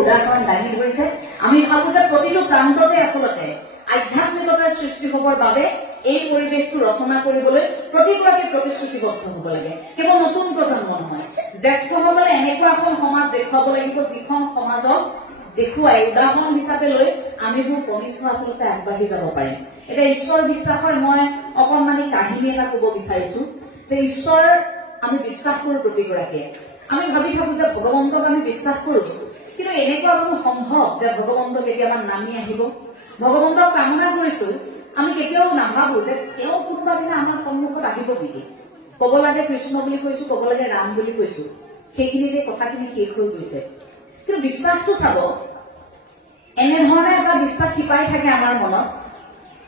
উদাহৰণ দাঙি ধৰিছে আমি ভাবো যে প্ৰতিটো প্ৰান্ততে আচলতে আধ্যাত্মিকতাৰ সৃষ্টি হবৰ বাবে এই পৰিৱেশটো ৰচনা কৰিবলৈ প্ৰতিগৰাকী প্ৰতিশ্ৰুতিবদ্ধ হব লাগে কেৱল নতুন প্ৰজন্ম নহয় জ্যেষ্ঠসকলে এনেকুৱা এখন সমাজ দেখুৱাব লাগিব যিখন সমাজক দেখুৱাই উদাহৰণ হিচাপে লৈ আমিবোৰ কনিষ্ঠ আচলতে আগবাঢ়ি যাব পাৰিম এটা ঈশ্বৰ বিশ্বাসৰ মই অকণমানি কাহিনী এটা ক'ব বিচাৰিছো যে ঈশ্বৰ আমি বিশ্বাস কৰো প্ৰতিগৰাকীয়ে আমি ভাবি থাকো যে ভগৱন্তক আমি বিশ্বাস কৰো কিন্তু এনেকুৱা কোনো সম্ভৱ যে ভগৱন্ত কেতিয়াবা নামি আহিব ভগৱন্তক কামনা কৰিছো আমি কেতিয়াও নাভাবো যে তেওঁ কোনোবা দিনা আমাৰ সন্মুখত আহিব নেকি ক'ব লাগে কৃষ্ণ বুলি কৈছো ক'ব লাগে ৰাম বুলি কৈছো সেইখিনিতে কথাখিনি শেষ হৈ গৈছে কিন্তু বিশ্বাসটো চাব এনেধৰণে এটা বিশ্বাস শিপাই থাকে আমাৰ মনত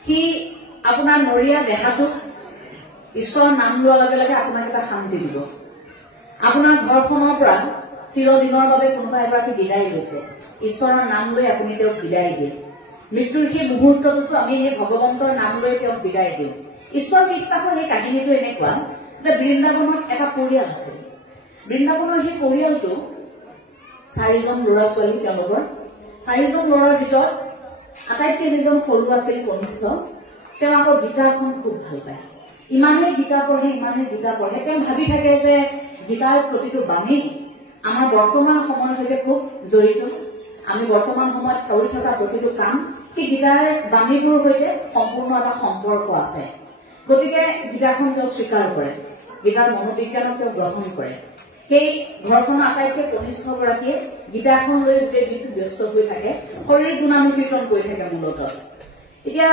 কি আপোনাৰ নৰিয়া দেহাটোত ঈশ্বৰৰ নাম লোৱাৰ লগে লগে আপোনাক এটা শান্তি দিব আপোনাৰ ঘৰখনৰ পৰা চিৰদিনৰ বাবে কোনোবা এগৰাকী বিদায় লৈছে ঈশ্বৰৰ নাম লৈ আপুনি তেওঁক বিদায় দিয়ে মৃত্যুৰ সেই মুহূৰ্তটোতো আমি সেই ভগৱন্তৰ নাম লৈ তেওঁক বিদায় দিওঁ ঈশ্বৰ বিশ্বাসৰ এই কাহিনীটো এনেকুৱা যে বৃন্দাবনত এটা পৰিয়াল আছে বৃন্দাবনৰ সেই পৰিয়ালটো 4জন ল'ৰা ছোৱালী তেওঁলোকৰ 4জন ল'ৰাৰ ভিতৰত আটাইতকৈ যিজন সৰু আছিল কনিষ্ঠ তেওঁ আকৌ গীতাখন খুব ভাল পায় ইমানেই গীতা পঢ়ে তেওঁ ভাবি থাকে যে গীতাৰ প্ৰতিটো বাণী আমাৰ বৰ্তমান সময়ৰ সৈতে খুব জড়িত আমি বৰ্তমান সময়ত কৰি থকা প্ৰতিটো কাম সেই গীতাৰ বাণীবোৰৰ সৈতে সম্পূৰ্ণ এটা সম্পৰ্ক আছে গতিকে গীতাখন তেওঁ স্বীকাৰ কৰে গীতাৰ মনোবিজ্ঞানক তেওঁ গ্ৰহণ কৰে সেই ঘৰখনৰ আটাইতকৈ কনিষ্ঠগৰাকীয়ে গীতাখন লৈ গোটেই দিনটো ব্যস্ত হৈ থাকে শৰীৰ গুণানুকীৰ্তন কৰি থাকে মূলতঃ এতিয়া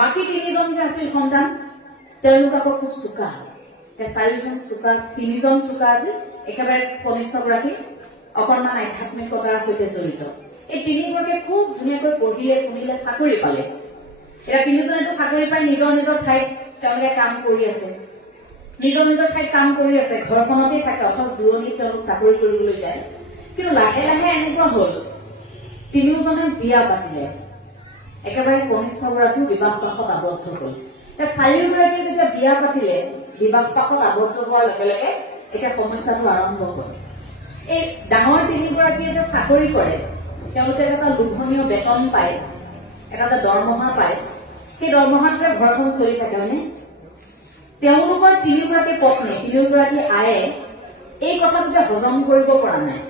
বাকী 3জন যে আছিল সন্তান তেওঁলোক আকৌ খুব চোকা 4জন চোকা 3জন চোকা আছিল একেবাৰে কনিষ্ঠগৰাকী অকণমান আধ্যাত্মিকতাৰ সৈতে জড়িত এই 3গৰাকীয়ে খুব ধুনীয়াকৈ পঢ়িলে শুনিলে চাকৰি পালে এতিয়া 3জনে চাকৰি পাই নিজৰ নিজৰ ঠাইত তেওঁলোকে কাম কৰি আছে নিজৰ নিজৰ ঠাইত কাম কৰি আছে ঘৰখনতে থাকে অথচ দূৰণিত তেওঁলোক চাকৰি কৰিবলৈ যায় কিন্তু লাহে লাহে এনেকুৱা হল 3জনে বিয়া পাতিলে একেবাৰে কনিষ্ঠগৰাকীও বিবাহ পাশত আবদ্ধ হল 4গৰাকীয়ে যেতিয়া বিয়া পাতিলে বিবাহ পাশত আবদ্ধ হোৱাৰ লগে লগে এতিয়া সমস্যাটো আৰম্ভ হল এই ডাঙৰ 3গৰাকীয়ে যে চাকৰি কৰে তেওঁলোকে এটা লোভনীয় বেতন পায় এটা দৰমহা পায় সেই দৰমহাটোৰে ঘৰখন চলি থাকে হয়নে তেওঁলোকৰ 3গৰাকী পত্নী 3গৰাকী আয়ে এই কথাটোকে হজম কৰিব পৰা নাই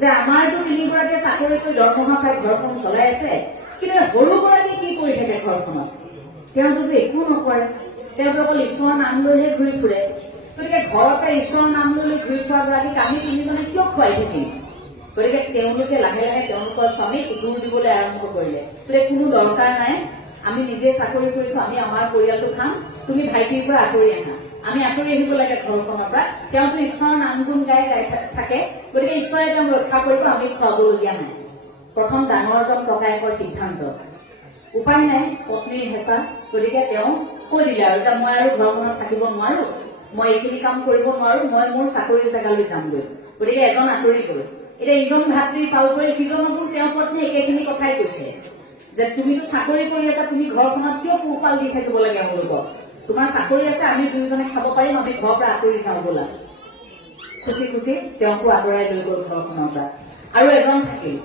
যে আমাৰতো 3গৰাকীয়ে চাকৰি কৰি দৰমহা পাই ঘৰখন চলাই আছে কিন্তু সৰুগৰাকী কি কৰি থাকে ঘৰখনত তেওঁলোকে একো নকৰে তেওঁলোকে অকল ঈশ্বৰৰ নাম লৈহে ঘূৰি ফুৰে গতিকে ঘৰতে ঈশ্বৰৰ নাম লৈ ঘূৰি ফুৰা গৰাকীক আমি 3জনে কিয় খুৱাই থাকিম গতিকে তেওঁলোকে লাহে লাহে তেওঁলোকৰ স্বামীক জোৰ দিবলৈ আৰম্ভ কৰিলে বোলে কোনো দৰকাৰ নাই আমি নিজে চাকৰি কৰিছো আমি আমাৰ পৰিয়ালটো খাম তুমি ভাইটিৰ পৰা আঁতৰি আহা আমি আঁতৰি আহিব লাগে ঘৰখনৰ পৰা তেওঁতো ঈশ্বৰৰ নাম গুণ গাই থাকে গতিকে ঈশ্বৰে তেওঁক ৰক্ষা কৰিব আমি খুৱাবলগীয়া নাই প্ৰথম ডাঙৰজন ককায়েকৰ সিদ্ধান্ত উপায় নাই পত্নীৰ হেঁচা গতিকে তেওঁ কৈ দিলে আৰু যে মই আৰু ঘৰখনত থাকিব নোৱাৰো মই এইখিনি কাম কৰিব নোৱাৰো মই মোৰ চাকৰিৰ জেগালৈ যামগৈ গতিকে এজন আঁতৰি গল এতিয়া ইজন ভাতৃ পাল কৰি সিজনকো তেওঁৰ পত্নী একেখিনি কথাই কৈছে যে তুমিতো চাকৰি কৰি আছা তুমি ঘৰখনত কিয় পোহপাল দি থাকিব লাগে তেওঁলোকক তোমাৰ চাকৰি আছে আমি 2জনে খাব পাৰিম আমি ঘৰৰ পৰা আঁতৰি যাওঁ বোলা খুচি খুচি তেওঁকো আঁতৰাই লৈ গল ঘৰখনৰ পৰা আৰু এজন থাকিল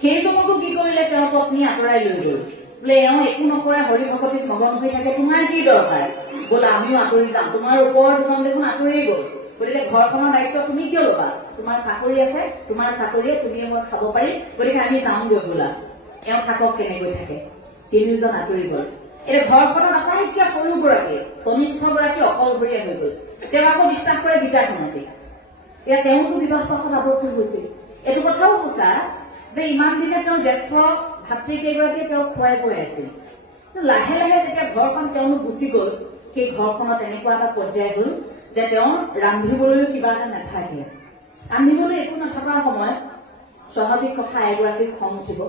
সেইজনকো কি কৰিলে তেওঁৰ পত্নী আঁতৰাই লৈ গল বোলে এওঁ একো নকৰে হৰি ভকতিত মগন হৈ থাকে তোমাৰ কি দৰকাৰ বোলা আমিও আঁতৰি যাম তোমাৰ ওপৰৰ 2জন দেখোন আঁতৰি গল গতিকে ঘৰখনৰ দায়িত্ব তুমি কিয় ল'বা তোমাৰ চাকৰি আছে তোমাৰ চাকৰিয়ে তুমি মই খাব পাৰিম গতিকে আমি যাওঁগৈ বোলা এওঁ থাকক কেনেকৈ থাকে 3জন আঁতৰি গল এতিয়া ঘৰখনৰ আটাইতকৈ সৰুগৰাকী কনিষ্ঠগৰাকী অকলশৰীয়া হৈ গল তেওঁ আকৌ বিশ্বাস কৰে গীতাখনতে এতিয়া তেওঁতো বিবাহ পাশত আবদ্ধ হৈছিল এইটো কথাও সঁচা যে ইমান দিনে তেওঁৰ জ্যেষ্ঠ ভাতৃকেইগৰাকীয়ে তেওঁক খুৱাই গৈ আছিল লাহে লাহে যেতিয়া ঘৰখন তেওঁলোক গুচি গল সেই ঘৰখনত এনেকুৱা এটা পৰ্যায় হল যে তেওঁ ৰান্ধিবলৈও কিবা এটা নাথাকে ৰান্ধিবলৈ একো নথকাৰ সময়ত স্বাভাৱিক কথা এগৰাকীৰ খং উঠিব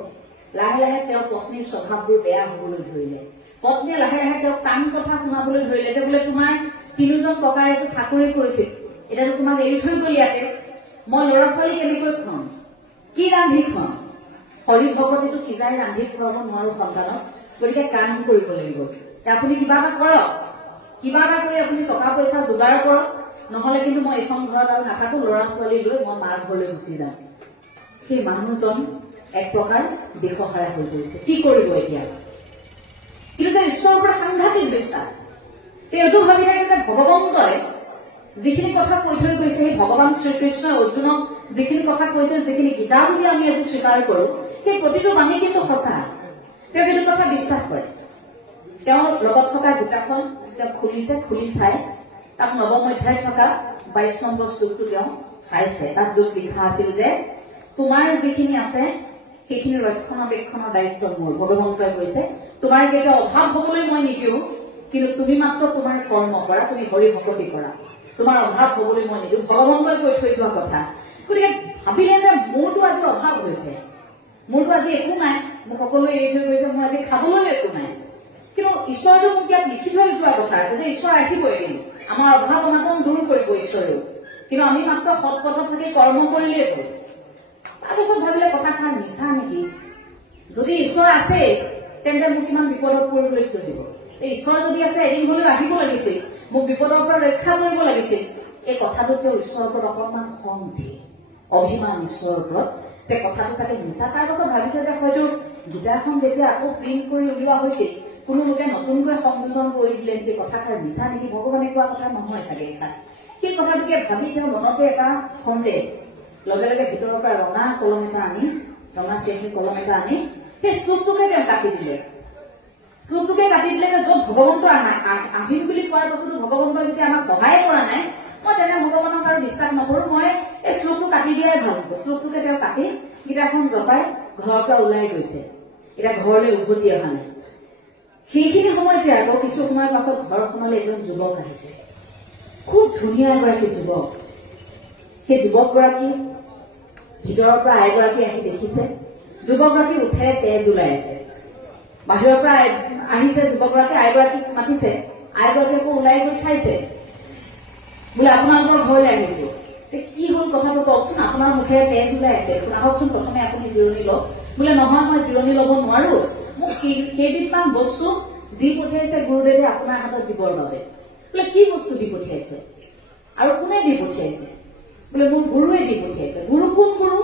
লাহে লাহে তেওঁৰ পত্নীৰ স্বভাৱবোৰ বেয়া হবলৈ ধৰিলে পত্নীয়ে লাহে লাহে তেওঁক টান কথা শুনাবলৈ ধৰিলে যে বোলে তোমাৰ 3জন ককায়ে যে চাকৰি কৰিছিল এতিয়াতো তোমাক এৰি থৈ গল ইয়াতে মই ল'ৰা ছোৱালী কেনেকৈ খুৱাম কি ৰান্ধি খুৱাম হৰি ভকতিটো সিজাই ৰান্ধি খুৱাব নোৱাৰো সন্তানক গতিকে কাম কৰিব লাগিব আপুনি কিবা এটা কৰক কিবা এটা কৰি আপুনি টকা পইচা যোগাৰ কৰক নহলে কিন্তু মই এখন ঘৰত আৰু নাথাকো ল'ৰা ছোৱালী লৈ মই মাৰ ঘৰলৈ গুচি যাম সেই মানুহজন এক প্ৰকাৰ দেশহাৰা হৈ পৰিছে কি কৰিব এতিয়া কিন্তু তেওঁ ঈশ্বৰৰ ওপৰত সাংঘাতিক বিশ্বাস তেওঁটো ভাবি থাকে যে ভগৱন্তই যিখিনি কথা কৈ থৈ গৈছে সেই ভগৱান শ্ৰীকৃষ্ণই অৰ্জুনক যিখিনি কথা কৈছে যিখিনি গীতা বুলি আমি আজি স্বীকাৰ কৰো সেই প্ৰতিটো বাণী কিন্তু সঁচা তেওঁ সেইটো কথা বিশ্বাস কৰে তেওঁৰ লগত থকা গীতাখন তেওঁ খুলি চাই তাত নৱম অধ্যায়ত থকা 22 নম্বৰ শ্লোকটো তেওঁ চাইছে তাত য'ত লিখা আছিল যে তোমাৰ যিখিনি আছে সেইখিনি ৰক্ষণাবেক্ষণৰ দায়িত্ব মোৰ ভগৱন্তই কৈছে তোমাৰ কেতিয়াও অভাৱ হবলৈ মই নিদিওঁ কিন্তু তুমি মাত্ৰ তোমাৰ কৰ্ম কৰা তুমি হৰি ভকতি কৰা তোমাৰ অভাৱ হবলৈ মই নিদিওঁ ভগৱন্তই কৈ থৈ যোৱা কথা গতিকে ভাবিলে যে মোৰতো আজি অভাৱ হৈছে মোৰতো আজি একো নাই মোক সকলোৱে এৰি থৈ গৈছে মোৰ আজি খাবলৈ একো নাই কিন্তু ঈশ্বৰটো মোক ইয়াত লিখি থৈ যোৱা কথা আছে যে ঈশ্বৰ আহিবই কিন্তু আমাৰ অভাৱ অনাটন দূৰ কৰিব ঈশ্বৰেও কিন্তু আমি মাত্ৰ সৎ পথত থাকি কৰ্ম কৰিলেই হ'ল তাৰপিছত ভাবিলে কথাষাৰ মিছা নেকি যদি ঈশ্বৰ আছে তেন্তে মোক ইমান বিপদত পৰিবলৈ কিয় দিব ঈশ্বৰ যদি আছে এদিন হলেও আহিব লাগিছিল মোক বিপদৰ পৰা ৰক্ষা কৰিব লাগিছিল এই কথাটো তেওঁ ঈশ্বৰৰ ওপৰত অকণমান খং উঠে অভিমান ঈশ্বৰৰ ওপৰত যে কথাটো চাগে মিছা তাৰপাছত ভাবিছে যে হয়তো গীতাখন যেতিয়া আকৌ প্ৰিণ্ট কৰি উলিওৱা হৈছিল কোনো লোকে নতুনকৈ সংশোধন কৰি দিলে নেকি কথাষাৰ মিছা নেকি ভগৱানে কোৱা কথা নহয় চাগে এটা সেই কথাটোকে ভাবি তেওঁ মনতে এটা সন্দেহ লগে লগে ভিতৰৰ পৰা ৰঙা কলম এটা আনি ৰঙা চেনী কলম এটা আনি সেই শ্লোকটোকে তেওঁ কাটি দিলে যে য'ত ভগৱন্ত আহিম বুলি কোৱাৰ পাছতো ভগৱন্তই যেতিয়া আমাক সহায় কৰা নাই মই তেনে ভগৱানক আৰু বিশ্বাস নকৰো মই এই শ্লোকটো কাটি দিয়াই ভাল হ'ব শ্লোকটোকে তেওঁ কাটি গীতাখন জপাই ঘৰৰ পৰা ওলাই গৈছে এতিয়া ঘৰলৈ উভতি অহা নাই সেইখিনি সময়তে আকৌ কিছু সময়ৰ পাছত ঘৰখনলৈ এজন যুৱক আহিছে খুব ধুনীয়া এগৰাকী যুৱক সেই যুৱকগৰাকী ভিতৰৰ পৰা আইগৰাকী আহি দেখিছে যুৱকগৰাকী উঠেৰে তেজ ওলাই আছে বাহিৰৰ পৰা আহিছে যুৱকগৰাকী আইগৰাকীক মাতিছে আইগৰাকী আকৌ ওলাই গৈ চাইছে বোলে আপোনালোকৰ ঘৰলৈ আহিছো কি হল কথাটো কওকচোন আপোনাৰ মুখেৰে তেজ ওলাই আছে আহকচোন প্ৰথমে আপুনি জিৰণি লওক বোলে নহয় মই জিৰণি ল'ব নোৱাৰো মোক কেইবিধমান বস্তু দি পঠিয়াইছে গুৰুদেৱে আপোনাৰ হাতত দিবৰ বাবে বোলে কি বস্তু দি পঠিয়াইছে আৰু কোনে দি পঠিয়াইছে বোলে মোৰ গুৰুৱে দি পঠিয়াইছে গুৰু কোন গুৰু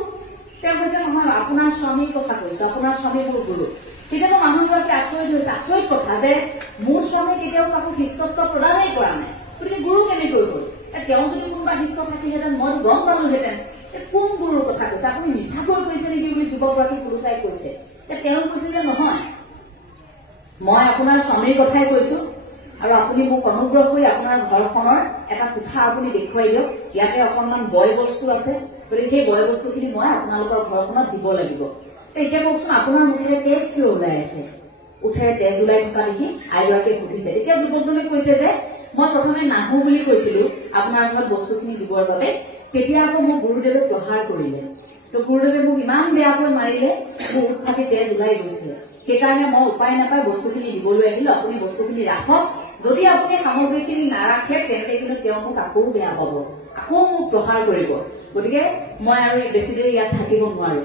তেওঁ কৈছে নহয় আপোনাৰ স্বামীৰ কথা কৈছো আপোনাৰ স্বামী মোৰ গুৰু তেতিয়াতো মানুহগৰাকী আচৰিত হৈছে আচৰিত কথা যে মোৰ স্বামী কেতিয়াও কাকো শিষ্যত্ব প্ৰদানেই কৰা নাই গতিকে গুৰু কেনেকৈ হ'ল তেওঁ যদি কোনোবা শিষ্য থাকিলেহেঁতেন মই গম পালোহেঁতেন কোন গুৰুৰ কথা কৈছে আপুনি মিছাকৈ কৈছে নেকি বুলি যুৱকগৰাকী গুৰুতাই কৈছে তেওঁ কৈছে যে নহয় মই আপোনাৰ স্বামীৰ কথাই কৈছো আৰু আপুনি মোক অনুগ্ৰহ কৰি আপোনাৰ ঘৰখনৰ এটা কোঠা আপুনি দেখুৱাই দিয়ক ইয়াতে অকণমান বয় বস্তু আছে গতিকে সেই বয় বস্তুখিনি মই আপোনালোকৰ ঘৰখনত দিব লাগিব এতিয়া কওকচোন আপোনাৰ মুখেৰে তেজ কিয় ওলাই আছে উঠেৰে তেজ ওলাই থকা দেখি আইগৰাকীয়ে সুধিছে এতিয়া যুৱকজনে কৈছে যে মই প্ৰথমে নাহো বুলি কৈছিলো আপোনাৰ ঘৰত বস্তুখিনি দিবৰ বাবে তেতিয়া আকৌ মোক গুৰুদেৱে প্ৰহাৰ কৰিলে তো গুৰুদেৱে মোক ইমান বেয়াকৈ মাৰিলে মোৰ উঠফাটি তেজ ওলাই গৈছিলে সেইকাৰণে মই উপায় নাপাই বস্তুখিনি দিবলৈ আহিলো আপুনি বস্তুখিনি ৰাখক যদি আপুনি সামগ্ৰীখিনি নাৰাখে তেন্তে কিন্তু তেওঁ মোক আকৌ বেয়া পাব আকৌ মোক প্ৰহাৰ কৰিব গতিকে মই আৰু বেছি দেৰি ইয়াত থাকিব নোৱাৰো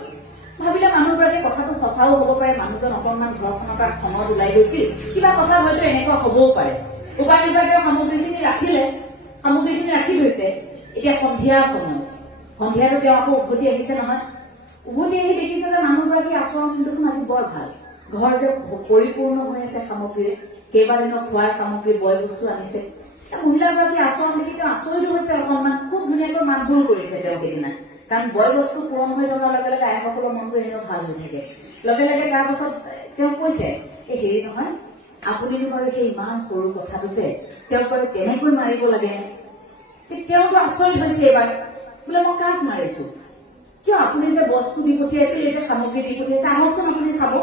ভাবিলে মানুহগৰাকীয়ে কথাটো সঁচাও হব পাৰে মানুহজন অকণমান ঘৰখনৰ পৰা খঙত ওলাই গৈছিল কিবা কথা হয়তো এনেকুৱা হবও পাৰে উপায় নাপাই তেওঁ সামগ্ৰীখিনি ৰাখি লৈছে এতিয়া সন্ধিয়াৰ সময় সন্ধিয়াটো তেওঁ আকৌ উভতি আহিছে নহয় উভতি আহি দেখিছে যে মানুহগৰাকী আচৰণ দেখোন আজি বৰ ভাল ঘৰ যে পৰিপূৰ্ণ হৈ আছে সামগ্ৰীৰে কেইবাদিনৰ খোৱাৰ সামগ্ৰী বয় বস্তু আনিছে মহিলাগৰাকী আচৰণ দেখি তেওঁ আচৰিত হৈছে অকণমান খুব ধুনীয়াকৈ মাতবোল কৰিছে তেওঁ সেইদিনা কাৰণ বয় বস্তু পূৰণ হৈ থকাৰ লগে লগে আইসকলৰ মনটো এনেও ভাল হৈ থাকে লগে লগে তাৰ পাছত তেওঁ কৈছে এই হেৰি নহয় আপুনি বাৰু সেই ইমান সৰু কথাটোতে তেওঁক বাৰু কেনেকৈ মাৰিব লাগে তেওঁতো আচৰিত হৈছে এইবাৰ বোলে মই কাক মাৰিছো কিয় আপুনি যে বস্তু দি পঠিয়াইছিল এই যে সামগ্ৰী দি পঠিয়াইছে আহকচোন আপুনি চাব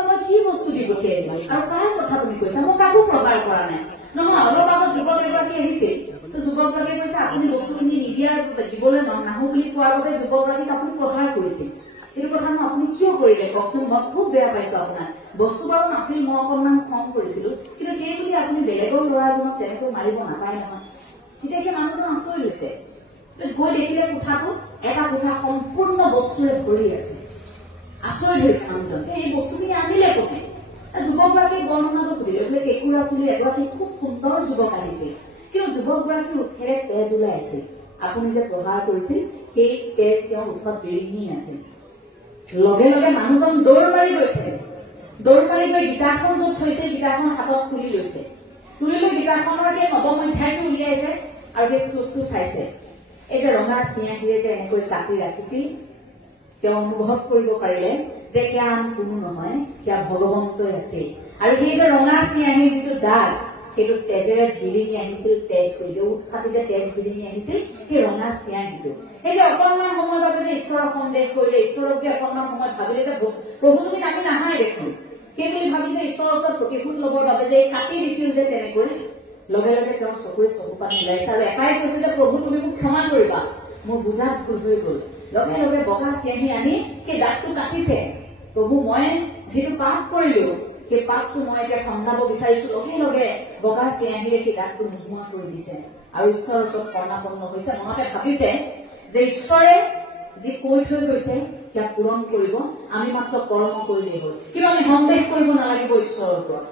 মই কি বস্তু দি পঠিয়াইছিলো আৰু কাৰ কথা তুমি কৈছা মই কাকো প্ৰচাৰ কৰা নাই নহয় অলপ আগত যুৱক এগৰাকী আহিছিল যুৱকগৰাকীয়ে কৈছে আপুনি বস্তুখিনি দিবলৈ নাহো বুলি কোৱাৰ বাবে যুৱকগৰাকীক আপুনি প্ৰচাৰ কৰিছিল এইটো কথানো আপুনি কিয় কৰিলে কওকচোন মই খুব বেয়া পাইছো আপোনাক বস্তু বাৰু নাছিল মই অকণমান খং কৰিছিলো কিন্তু সেই বুলি আপুনি বেলেগৰ ল'ৰাজনক তেনেকৈ মাৰিব নাপায় নহয় তেতিয়া সেই মানুহজন আচৰিত হৈছে গৈ দেখিলে কোঠাটো এটা কোঠা সম্পূৰ্ণ বস্তুৰে ভৰি আছে আচৰিত হৈছে মানুহজন এই বস্তুখিনি আনিলে কোনে যুৱকগৰাকীয়ে বৰ্ণনাটো সুধিলে বোলে কেঁকুৰা চুলিৰ এগৰাকী খুব সুন্দৰ যুৱক আহিছিল, কিন্তু যুৱকগৰাকীৰ ওঠেৰে তেজ ওলাই আছিল। আপুনি যে প্ৰহাৰ কৰিছিল সেই তেজ তেওঁৰ ওঠত বিৰিঙি আছিল। লগে লগে মানুহজন দৌৰ মাৰি গৈছে, দৌৰ মাৰি গৈ গীতাখন য'ত থৈছে গীতাখন হাতত তুলি লৈছে, তুলি লৈ গীতাখনৰ সেই নৱম অধ্যায়টো উলিয়াইছে আৰু সেই শ্লোকটো চাইছে। এই যে ৰঙা চিয়াঁহীৰে যে এনেকৈ কাটি ৰাখিছিল, তেওঁ অনুভৱ কৰিব পাৰিলে যে সেয়া আন কোনো নহয়, সেয়া ভগৱন্তই আছিল। আৰু সেই যে ৰঙা চিয়াঁহীৰ যিটো দাগ, সেইটো তেজেৰে বিৰিঙি আহিছিল, তেজ হৈ যে উৎফাটি যে তেজ বিৰিঙি আহিছিল, সেই ৰঙা চিয়াঁহীটো। সেই যে অকণমান সময়ৰ বাবে যে ঈশ্বৰৰ সন্দেহ কৰিলে, ঈশ্বৰক যে অকণমান সময়ত ভাবিলে যে প্ৰভু তুমি নামি নাহাই দেখোন, সেই বুলি ভাবি যে ঈশ্বৰৰ ওপৰত প্ৰতিশোধ লবৰ বাবে যে কাটি দিছিল যে তেনেকৈ, লগে লগে তেওঁৰ চকুৰে চকু পানী ওলাইছে আৰু এটাই কৈছে যে প্ৰভু তুমি মোক ক্ষমা কৰিবা, মোৰ বুজাত ভুল হৈ গল। লগে লগে বগা চিয়াঁহী আনি সেই দাগটো কাটিছে। প্ৰভু মই যিটো পাপ কৰিলো সেই পাপটো মই এতিয়া খণ্ডাব বিচাৰিছো। লগে লগে বগা চিয়াঁহীৰে সেই দাগটো নোহোৱা কৰি দিছে আৰু ঈশ্বৰৰ ওচৰত কৰ্ণাপন্ন হৈছে। মনতে ভাবিছে যে ঈশ্বৰে যি কৈ থৈ গৈছে সেয়া পূৰণ কৰিব, আমি মাত্ৰ কৰ্ম কৰিলেই হ'ল। কিন্তু আমি সন্দেহ কৰিব নালাগিব ঈশ্বৰৰ ওপৰত,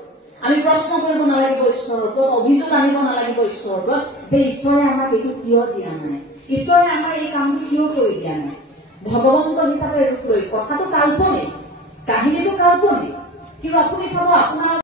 আমি প্ৰশ্ন কৰিব নালাগিব ঈশ্বৰৰ ওপৰত, অভিযোগ আনিব নালাগিব ঈশ্বৰৰ ওপৰত যে ঈশ্বৰে আমাক এইটো কিয় দিয়া নাই, ঈশ্বৰে আমাৰ এই কামটো কিয় কৰি দিয়া নাই। ভগৱন্ত হিচাপে ৰূপ লৈ কথাটো কাল্পনিক, কাহিনীটো কাল্পনিক, কিন্তু আপুনি চাব আপোনাৰ